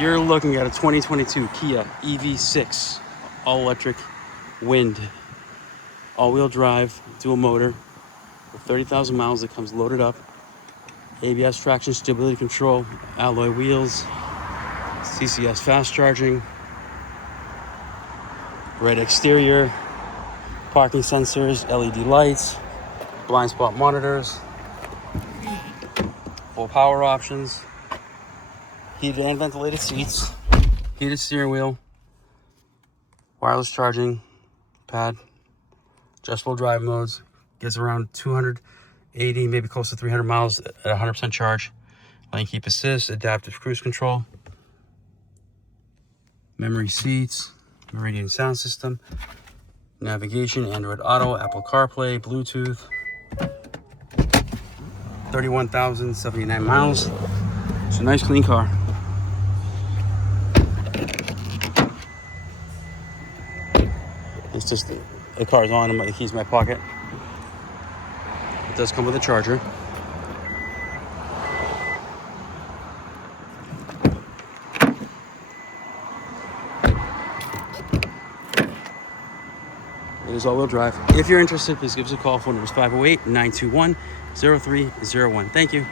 You're looking at a 2022 Kia EV6 all-electric Wind, all-wheel drive, dual motor, with 30,000 miles. It comes loaded up. ABS traction, stability control, alloy wheels, CCS fast charging, red exterior, parking sensors, LED lights, blind spot monitors, full power options, heated and ventilated seats, heated steering wheel, wireless charging pad, adjustable drive modes, gets around 280, maybe close to 300 miles at 100% charge. Lane keep assist, adaptive cruise control, memory seats, Meridian sound system, navigation, Android Auto, Apple CarPlay, Bluetooth, 31,079 miles. It's a nice clean car. It's just the car's on, and the keys in my pocket. It does come with a charger. It is all-wheel drive. If you're interested, please give us a call. Phone number is 508-921-0301. Thank you.